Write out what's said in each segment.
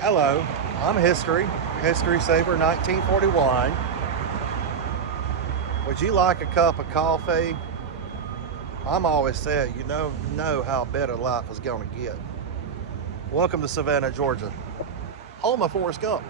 Hello, I'm History Saver 1941. Would you like a cup of coffee? I'm always said, you know how better life is going to get. Welcome to Savannah, Georgia, home of Forrest Gump.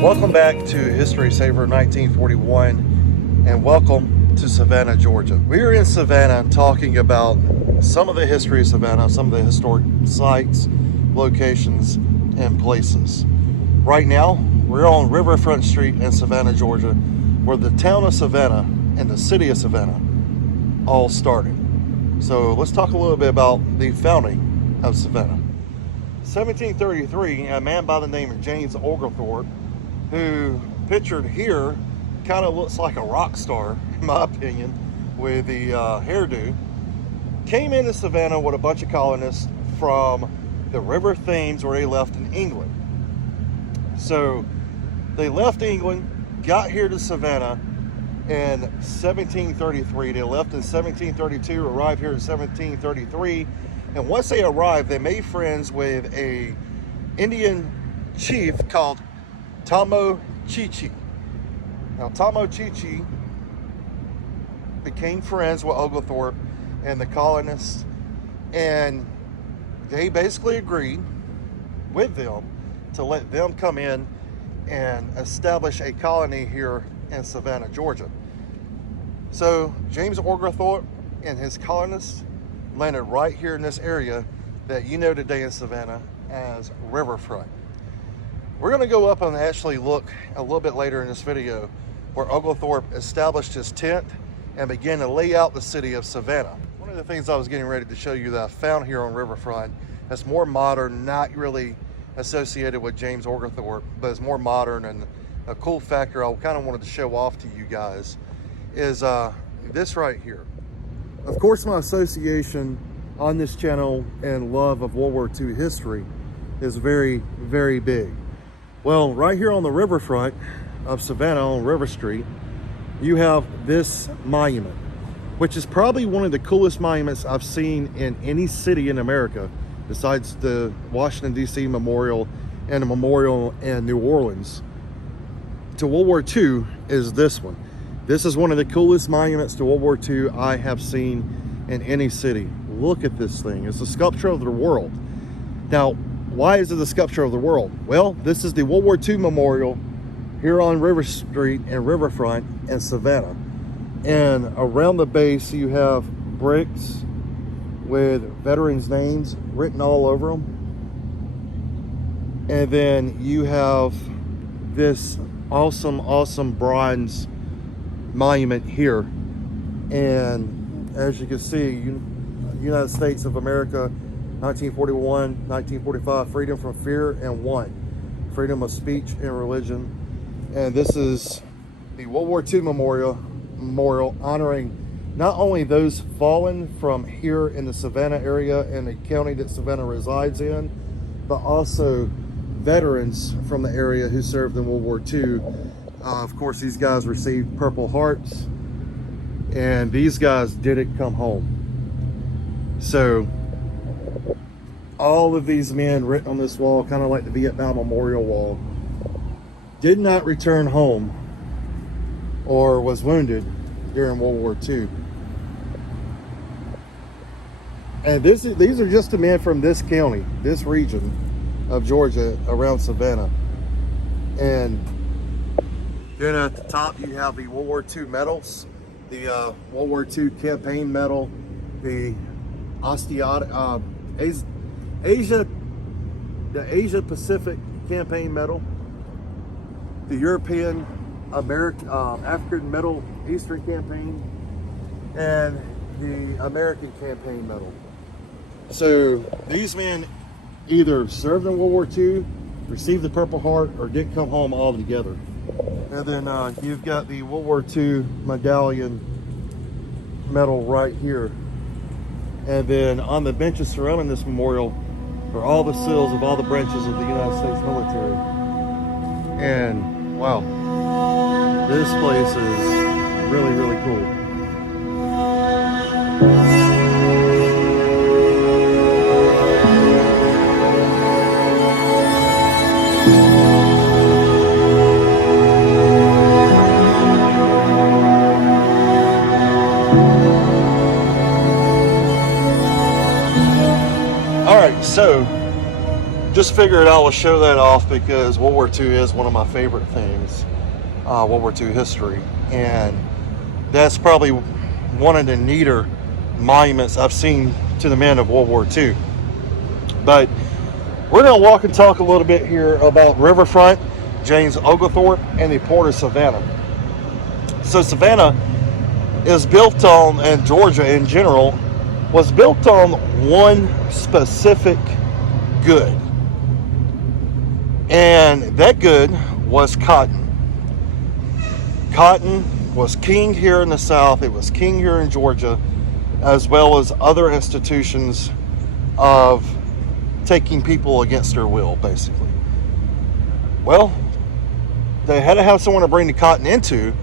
Welcome back to History Saver 1941 and welcome to Savannah, Georgia. We're in Savannah talking about some of the history of Savannah, some of the historic sites, locations, and places. Right now, we're on Riverfront Street in Savannah, Georgia, where the town of Savannah and the city of Savannah all started. So let's talk a little bit about the founding of Savannah. 1733, a man by the name of James Oglethorpe, who pictured here kind of looks like a rock star, in my opinion, with the hairdo, came into Savannah with a bunch of colonists from the River Thames, where they left in England. So they left England, got here to Savannah in 1733. They left in 1732, arrived here in 1733. And once they arrived, they made friends with a Indian chief called Chichi. Now, Chichi became friends with Oglethorpe and the colonists, and they basically agreed with them to let them come in and establish a colony here in Savannah, Georgia. So James Oglethorpe and his colonists landed right here in this area that you know today in Savannah as Riverfront. We're going to go up and actually look a little bit later in this video where Oglethorpe established his tent and began to lay out the city of Savannah. One of the things I was getting ready to show you that I found here on Riverfront that's more modern, not really associated with James Oglethorpe, but is more modern and a cool factor I kind of wanted to show off to you guys is this right here. Of course, my association on this channel and love of World War II history is very, very big. Well, right here on the riverfront of Savannah on River Street, you have this monument, which is probably one of the coolest monuments I've seen in any city in America, besides the Washington, D.C. Memorial and the memorial in New Orleans to World War II is this one. This is one of the coolest monuments to World War II I have seen in any city. Look at this thing. It's a sculpture of the world. Now, why is it the sculpture of the world? Well, this is the World War II memorial here on River Street and Riverfront in Savannah. And around the base, you have bricks with veterans' names written all over them. And then you have this awesome bronze monument here. And as you can see, United States of America, 1941, 1945, freedom from fear and want, freedom of speech and religion. And this is the World War II memorial honoring not only those fallen from here in the Savannah area and the county that Savannah resides in, but also veterans from the area who served in World War II. Of course, these guys received Purple Hearts, and these guys didn't come home. So all of these men written on this wall, kind of like the Vietnam Memorial Wall, did not return home or was wounded during World War II. And these are just the men from this county, this region of Georgia around Savannah. And then at the top you have the World War II medals, the World War II campaign medal, the Asia, the Asia Pacific Campaign Medal, the European African Middle Eastern Campaign, and the American Campaign Medal. So these men either served in World War II, received the Purple Heart, or didn't come home all together. And then you've got the World War II medallion medal right here. And then on the benches surrounding this memorial are all the seals of all the branches of the United States military. And wow, this place is really, really cool. So, just figured I will show that off because World War II is one of my favorite things, World War II history, and that's probably one of the neater monuments I've seen to the men of World War II. But we're going to walk and talk a little bit here about Riverfront, James Oglethorpe, and the port of Savannah. So Savannah is built on, and Georgia in general, was built on one specific good. And that good was cotton. Cotton was king here in the South. It was king here in Georgia, as well as other institutions of taking people against their will, basically. Well, they had to have someone to bring the cotton into.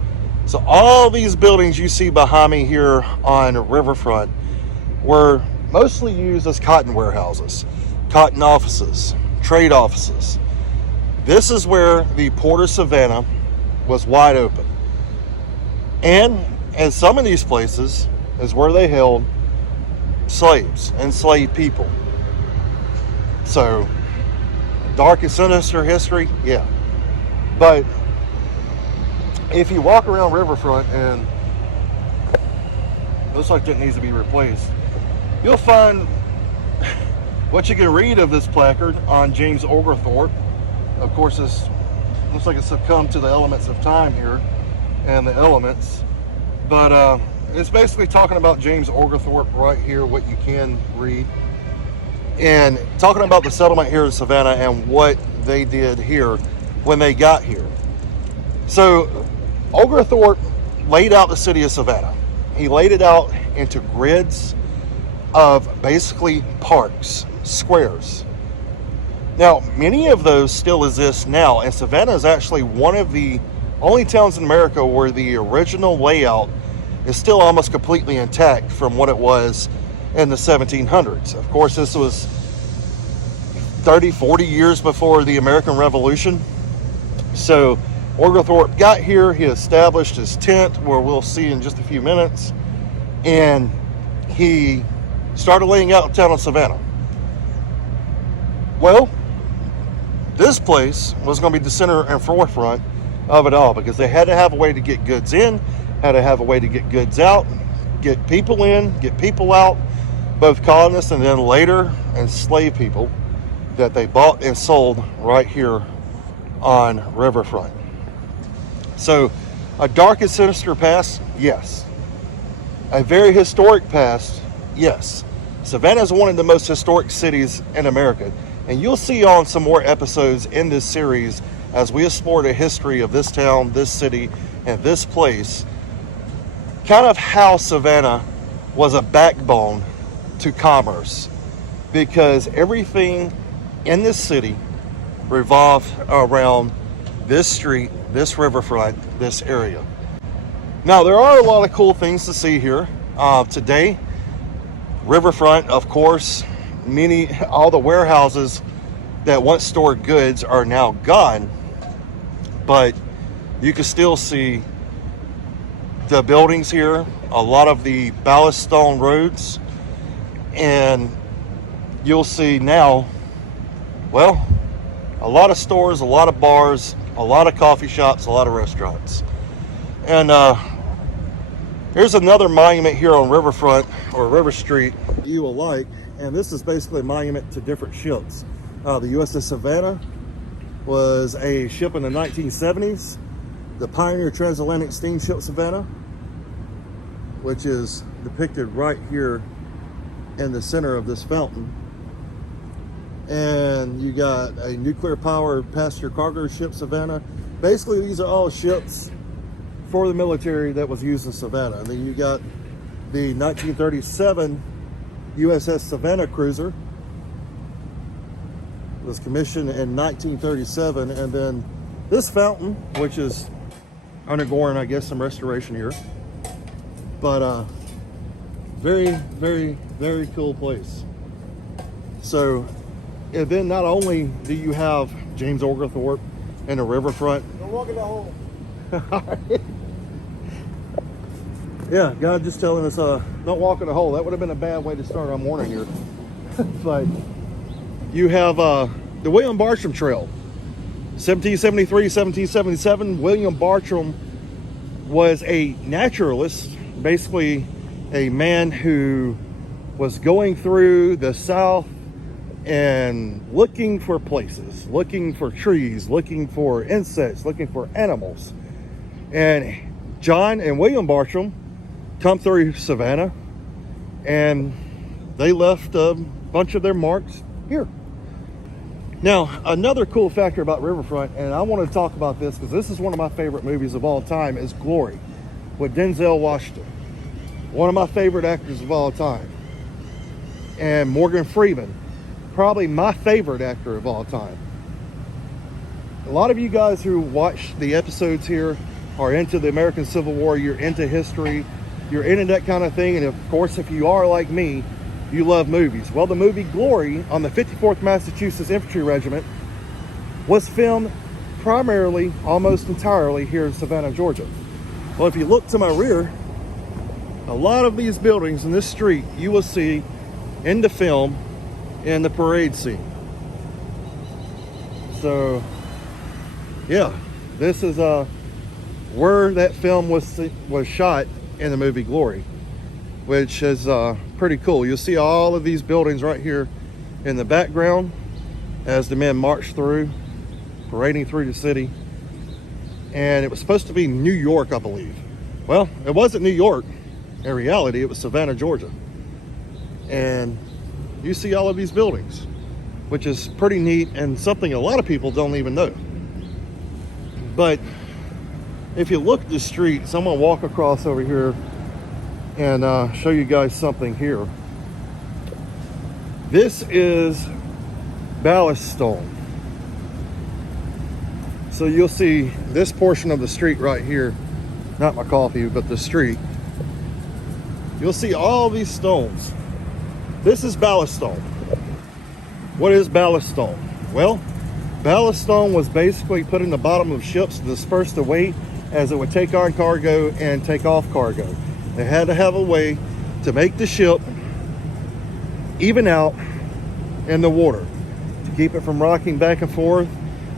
So all these buildings you see behind me here on Riverfront were mostly used as cotton warehouses, cotton offices, trade offices. This is where the port of Savannah was wide open. And in some of these places is where they held slaves, enslaved people. So, dark and sinister history, yeah. But if you walk around Riverfront, and it looks like it needs to be replaced, you'll find what you can read of this placard on James Oglethorpe. Of course, this looks like it's succumbed to the elements of time here and the elements. But it's basically talking about James Oglethorpe right here, what you can read. And talking about the settlement here in Savannah and what they did here when they got here. So Oglethorpe laid out the city of Savannah. He laid it out into grids of basically parks, squares. Now, many of those still exist now, and Savannah is actually one of the only towns in America where the original layout is still almost completely intact from what it was in the 1700s. Of course, this was 30, 40 years before the American Revolution. So Oglethorpe got here, he established his tent, where we'll see in just a few minutes, and he started laying out town of Savannah. Well, this place was going to be the center and forefront of it all, because they had to have a way to get goods in, had to have a way to get goods out, get people in, get people out, both colonists and then later enslaved people that they bought and sold right here on Riverfront. So, a dark and sinister past, yes. A very historic past, yes. Savannah is one of the most historic cities in America, and you'll see on some more episodes in this series as we explore the history of this town, this city, and this place, kind of how Savannah was a backbone to commerce, because everything in this city revolved around this street, this riverfront, this area. Now, there are a lot of cool things to see here today. Riverfront, of course, all the warehouses that once stored goods are now gone, but you can still see the buildings here, a lot of the ballast stone roads, and you'll see now, well, a lot of stores, a lot of bars, a lot of coffee shops, a lot of restaurants. And Here's another monument here on Riverfront or River Street you will like, and this is basically a monument to different ships. The USS Savannah was a ship in the 1970s. The Pioneer Transatlantic Steamship Savannah, which is depicted right here in the center of this fountain. And you got a nuclear powered passenger cargo ship Savannah. Basically, these are all ships for the military that was used in Savannah. And then you got the 1937 USS Savannah cruiser. It was commissioned in 1937. And then this fountain, which is undergoing, I guess, some restoration here. But very, very, very cool place. So, and then not only do you have James Oglethorpe and the riverfront. Don't walk in the hole. Yeah, God just telling us, don't walk in the hole. That would have been a bad way to start our morning here. But you have the William Bartram Trail. 1773, 1777, William Bartram was a naturalist, basically a man who was going through the South and looking for places, looking for trees, looking for insects, looking for animals. And John and William Bartram come through Savannah, and they left a bunch of their marks here. Now, another cool factor about Riverfront, and I want to talk about this because this is one of my favorite movies of all time, is Glory with Denzel Washington. One of my favorite actors of all time. And Morgan Freeman, probably my favorite actor of all time. A lot of you guys who watch the episodes here are into the American Civil War, you're into history, you're into that kind of thing, and of course, if you are like me, you love movies. Well, the movie Glory on the 54th Massachusetts Infantry Regiment was filmed primarily, almost entirely here in Savannah, Georgia. Well, if you look to my rear, a lot of these buildings in this street you will see in the film in the parade scene. So, yeah, this is where that film was shot in the movie Glory, which is pretty cool. You'll see all of these buildings right here in the background as the men march through, parading through the city. And it was supposed to be New York, I believe. Well, it wasn't New York. In reality, it was Savannah, Georgia. And you see all of these buildings, which is pretty neat and something a lot of people don't even know. But if you look at the streets, I'm gonna walk across over here and show you guys something here. This is ballast stone. So you'll see this portion of the street right here, not my coffee, but the street. You'll see all these stones. This is ballast stone. What is ballast stone? Well, ballast stone was basically put in the bottom of ships to disperse the weight as it would take on cargo and take off cargo. They had to have a way to make the ship even out in the water, to keep it from rocking back and forth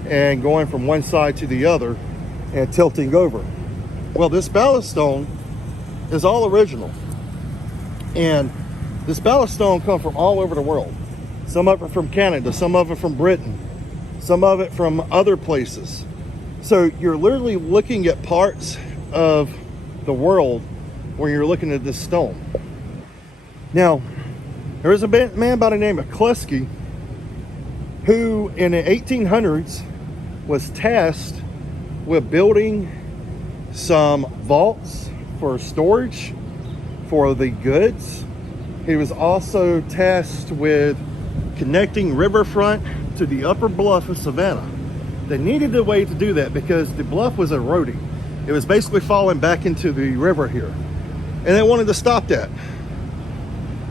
and going from one side to the other and tilting over. Well, this ballast stone is all original. And this ballast stone comes from all over the world. Some of it from Canada, some of it from Britain, some of it from other places. So you're literally looking at parts of the world when you're looking at this stone. Now, there is a man by the name of Kleski who in the 1800s was tasked with building some vaults for storage for the goods. He was also tasked with connecting Riverfront to the upper bluff of Savannah. They needed a way to do that because the bluff was eroding. It was basically falling back into the river here. And they wanted to stop that.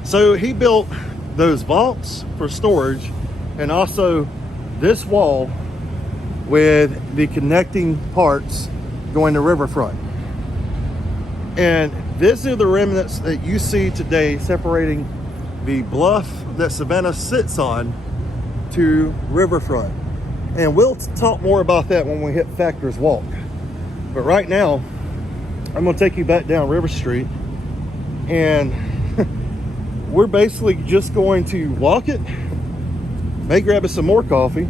So he built those vaults for storage and also this wall with the connecting parts going to Riverfront. And these are the remnants that you see today separating the bluff that Savannah sits on to Riverfront. And we'll talk more about that when we hit Factor's Walk. But right now, I'm gonna take you back down River Street And we're basically just going to walk it, may grab us some more coffee,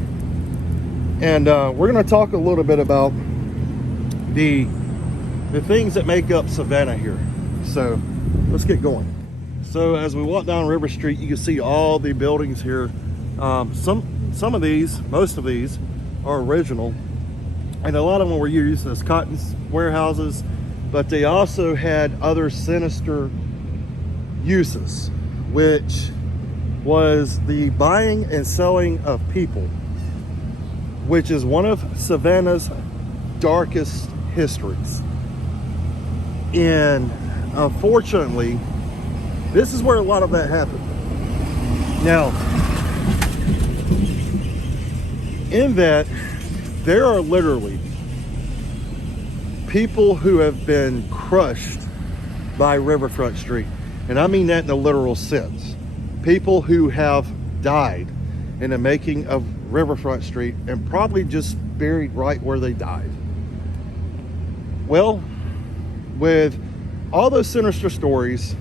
and we're going to talk a little bit about the things that make up Savannah here. So let's get going. So as we walk down River Street, you can see all the buildings here. Some of these, most of these, are original, and a lot of them were used as cotton warehouses, but they also had other sinister uses, which was the buying and selling of people, which is one of Savannah's darkest histories. And unfortunately, this is where a lot of that happened. Now, in that, there are literally people who have been crushed by Riverfront Street. And I mean that in a literal sense. People who have died in the making of Riverfront Street and probably just buried right where they died. Well, with all those sinister stories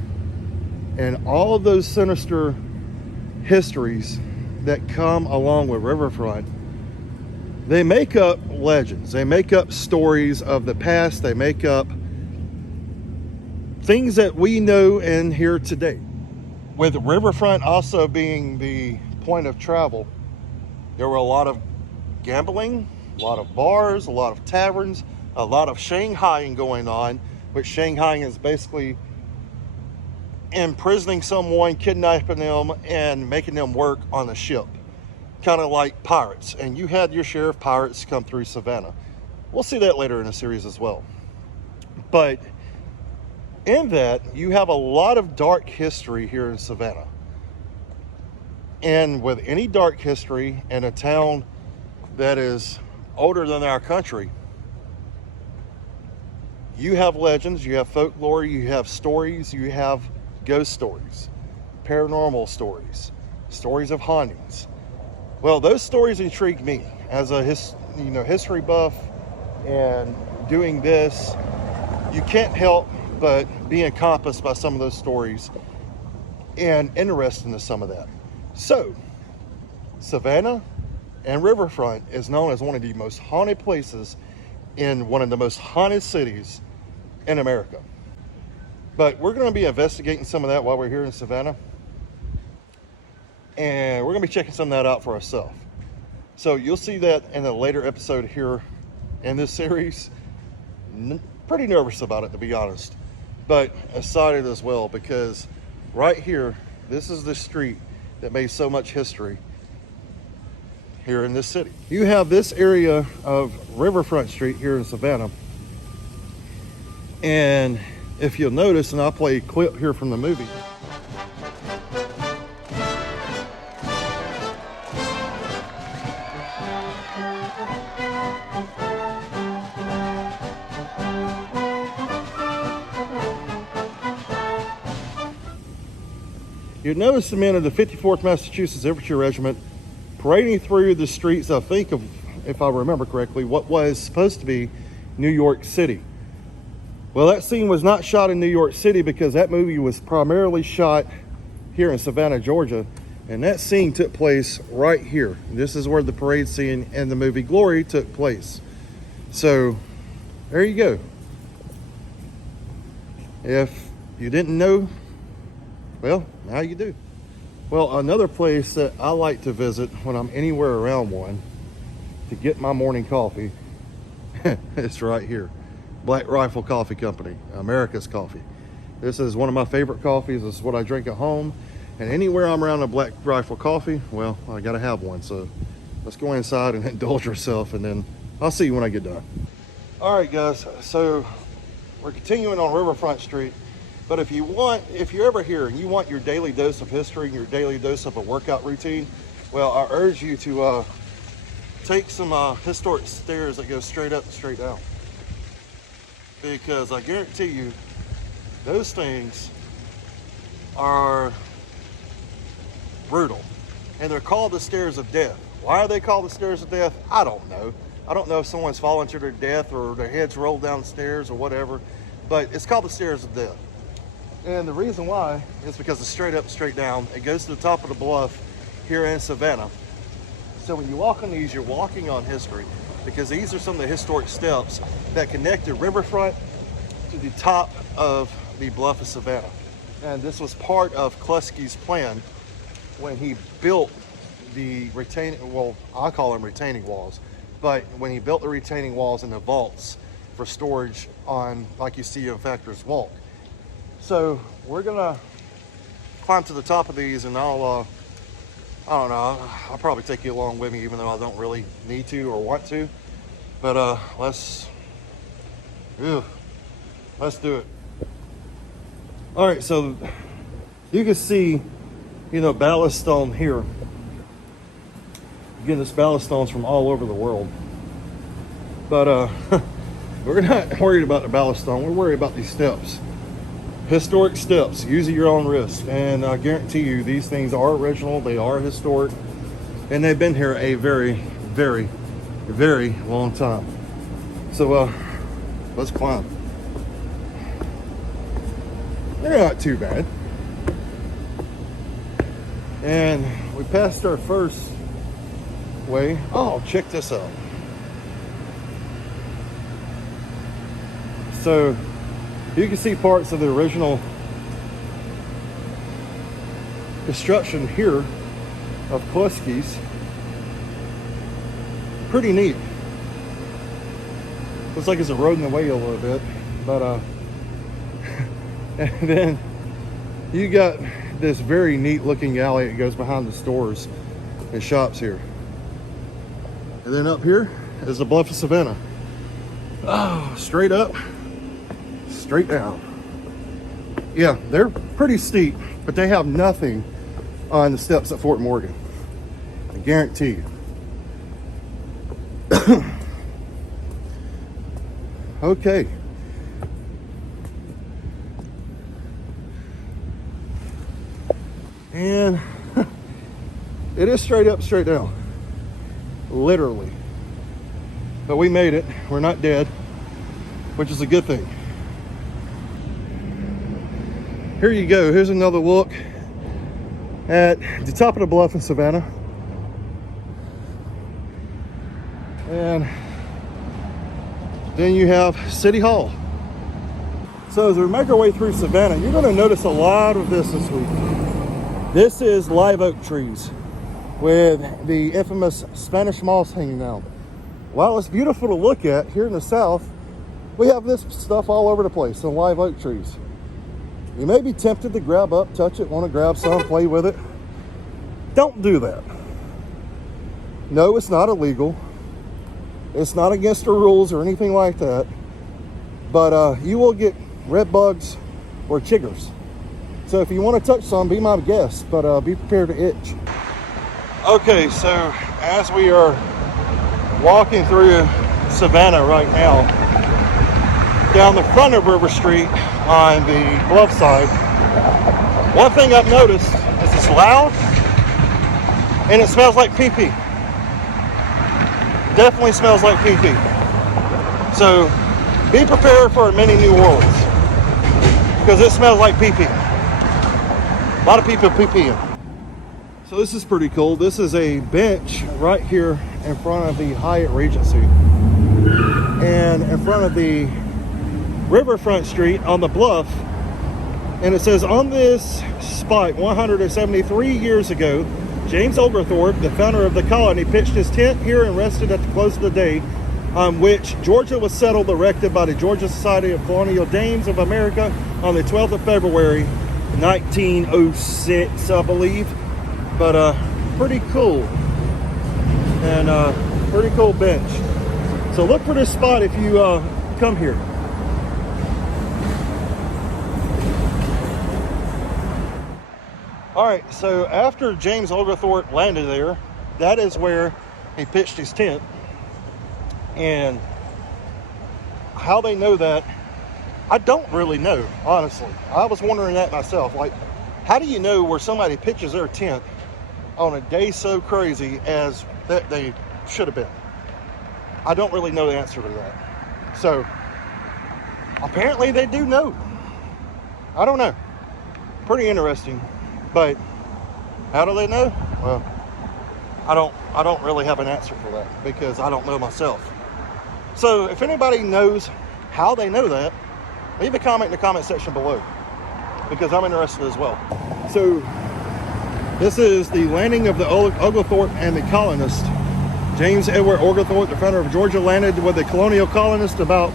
and all of those sinister histories that come along with Riverfront, they make up legends. They make up stories of the past. They make up things that we know and hear today. With Riverfront also being the point of travel, there were a lot of gambling, a lot of bars, a lot of taverns, a lot of Shanghaiing going on, which Shanghaiing is basically imprisoning someone, kidnapping them, and making them work on a ship. Kind of like pirates. And you had your share of pirates come through Savannah. We'll see that later in the series as well. But in that, you have a lot of dark history here in Savannah. And with any dark history in a town that is older than our country, you have legends, you have folklore, you have stories, you have ghost stories, paranormal stories, stories of hauntings. Well, those stories intrigue me as a history buff, and doing this, you can't help but be encompassed by some of those stories and interested in some of that. So, Savannah and Riverfront is known as one of the most haunted places in one of the most haunted cities in America. But we're going to be investigating some of that while we're here in Savannah. And we're going to be checking some of that out for ourselves. So you'll see that in a later episode here in this series. Pretty nervous about it, to be honest. But excited as well, because right here, this is the street that made so much history here in this city. You have this area of Riverfront Street here in Savannah. And if you'll notice, and I'll play a clip here from the movie. You'd notice the men of the 54th Massachusetts Infantry Regiment parading through the streets, I think of, if I remember correctly, what was supposed to be New York City. Well, that scene was not shot in New York City because that movie was primarily shot here in Savannah, Georgia. And that scene took place right here. This is where the parade scene in the movie Glory took place. So, there you go. If you didn't know, well, now you do. Well, another place that I like to visit when I'm anywhere around one to get my morning coffee, it's right here. Black Rifle Coffee Company, America's Coffee. This is one of my favorite coffees. This is what I drink at home. And anywhere I'm around a Black Rifle Coffee, well, I gotta have one. So let's go inside and indulge yourself, and then I'll see you when I get done. All right, guys, so we're continuing on Riverfront Street. But if you're ever here and you want your daily dose of history, your daily dose of a workout routine, well, I urge you to take some historic stairs that go straight up and straight down. Because I guarantee you, those things are brutal. And they're called the stairs of death. Why are they called the stairs of death? I don't know. I don't know if someone's fallen to their death or their heads rolled down the stairs or whatever, but it's called the stairs of death. And the reason why is because it's straight up, straight down. It goes to the top of the bluff here in Savannah. So when you walk on these, you're walking on history, because these are some of the historic steps that connect the riverfront to the top of the bluff of Savannah. And this was part of Kluski's plan when he built the retaining, well, I call them retaining walls, but when he built the retaining walls and the vaults for storage on, like you see in Factor's Walk. So we're gonna climb to the top of these, and I don't know, I'll probably take you along with me, even though I don't really need to or want to. But let's do it. All right, so you can see, you know, ballast stone here. Again, this ballast stone's from all over the world. But we're not worried about the ballast stone. We're worried about these steps. Historic steps. Use at your own risk. And I guarantee you, these things are original. They are historic. And they've been here a very, very, very long time. So let's climb. They're not too bad. And we passed our first way. Oh, check this out. So you can see parts of the original construction here of Kluski's. Pretty neat. Looks like it's eroding away a little bit, but and then you got this very neat looking alley that goes behind the stores and shops here. And then up here is the bluff of Savannah. Oh, straight up, straight down. Yeah, they're pretty steep, but they have nothing on the steps at Fort Morgan. I guarantee you. Okay. And it is straight up, straight down. Literally. But we made it. We're not dead, which is a good thing. Here you go. Here's another look at the top of the bluff in Savannah. And then you have City Hall. So as we make our way through Savannah, you're going to notice a lot of this week. This is live oak trees with the infamous Spanish moss hanging down. While it's beautiful to look at here in the south, we have this stuff all over the place, some live oak trees. You may be tempted to grab up, touch it, want to grab some, play with it. Don't do that. No, it's not illegal. It's not against the rules or anything like that. But you will get red bugs or chiggers. So if you want to touch some, be my guest, but be prepared to itch. Okay, so as we are walking through Savannah right now, down the front of River Street on the bluff side, one thing I've noticed is it's loud and it smells like pee-pee. Definitely smells like pee-pee. So be prepared for a mini New Orleans, because it smells like pee-pee. A lot of people pee-peeing. So this is pretty cool. This is a bench right here in front of the Hyatt Regency. And in front of the Riverfront Street on the bluff. And it says, on this spot 173 years ago, James Oglethorpe, the founder of the colony, pitched his tent here and rested at the close of the day on which Georgia was settled, erected by the Georgia Society of Colonial Dames of America on the 12th of February, 1906, I believe. But pretty cool. And pretty cool bench. So look for this spot if you come here. All right, so after James Oglethorpe landed there, that is where he pitched his tent. And how they know that, I don't really know, honestly. I was wondering that myself. Like, how do you know where somebody pitches their tent on a day so crazy as that they should have been? I don't really know the answer to that. So apparently they do know. I don't know. pretty interesting. But how do they know? Well, I don't really have an answer for that because I don't know myself. So if anybody knows how they know that, leave a comment in the comment section below because I'm interested as well. So this is the landing of the Oglethorpe and the colonists. James Edward Oglethorpe, the founder of Georgia, landed with the colonial colonists about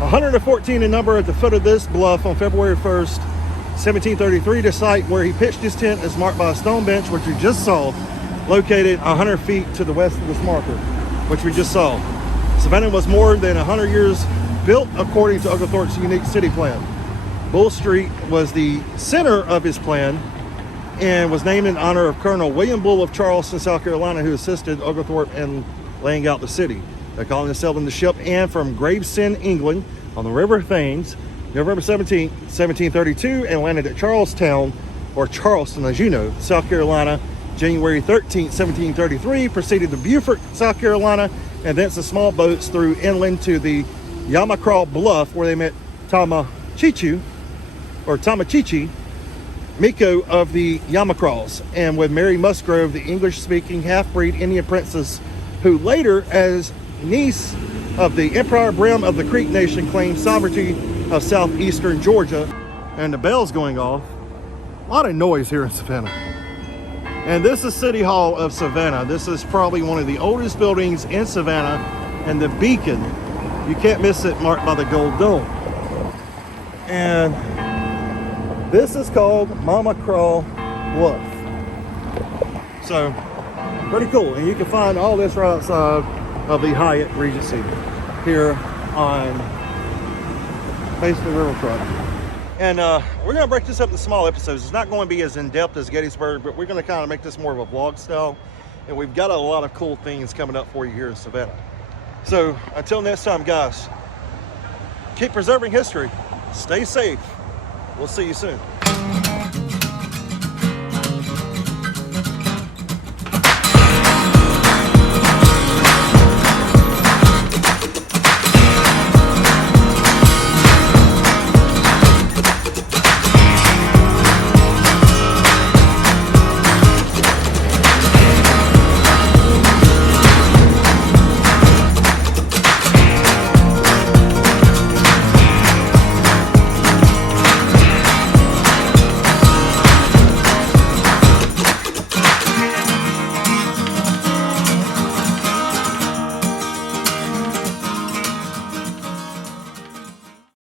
114 in number at the foot of this bluff on February 1st, 1733. The site where he pitched his tent is marked by a stone bench, which we just saw, located 100 feet to the west of this marker, which we just saw. Savannah was more than 100 years built according to Oglethorpe's unique city plan. Bull Street was the center of his plan and was named in honor of Colonel William Bull of Charleston, South Carolina, who assisted Oglethorpe in laying out the city. The colonists sailed in the ship Anne from Gravesend, England, on the River Thames, November 17, 1732, and landed at Charlestown, or Charleston, as you know, South Carolina, January 13, 1733, proceeded to Beaufort, South Carolina, and thence the small boats through inland to the Yamacraw Bluff, where they met Tamachichi, Miko of the Yamacraws, and with Mary Musgrove, the English-speaking half-breed Indian princess, who later, as niece of the Emperor Brim of the Creek Nation, claimed sovereignty of southeastern Georgia. And the bell's going off. A lot of noise here in Savannah. And this is City Hall of Savannah. This is probably one of the oldest buildings in Savannah, and the beacon, you can't miss it, marked by the gold dome. And this is called Yamacraw Bluff. So, pretty cool. And you can find all this right outside of the Hyatt Regency here on basically Riverfront. And we're going to break this up into small episodes. It's not going to be as in-depth as Gettysburg, but we're going to kind of make this more of a vlog style. And we've got a lot of cool things coming up for you here in Savannah. So until next time, guys, keep preserving history. Stay safe. We'll see you soon.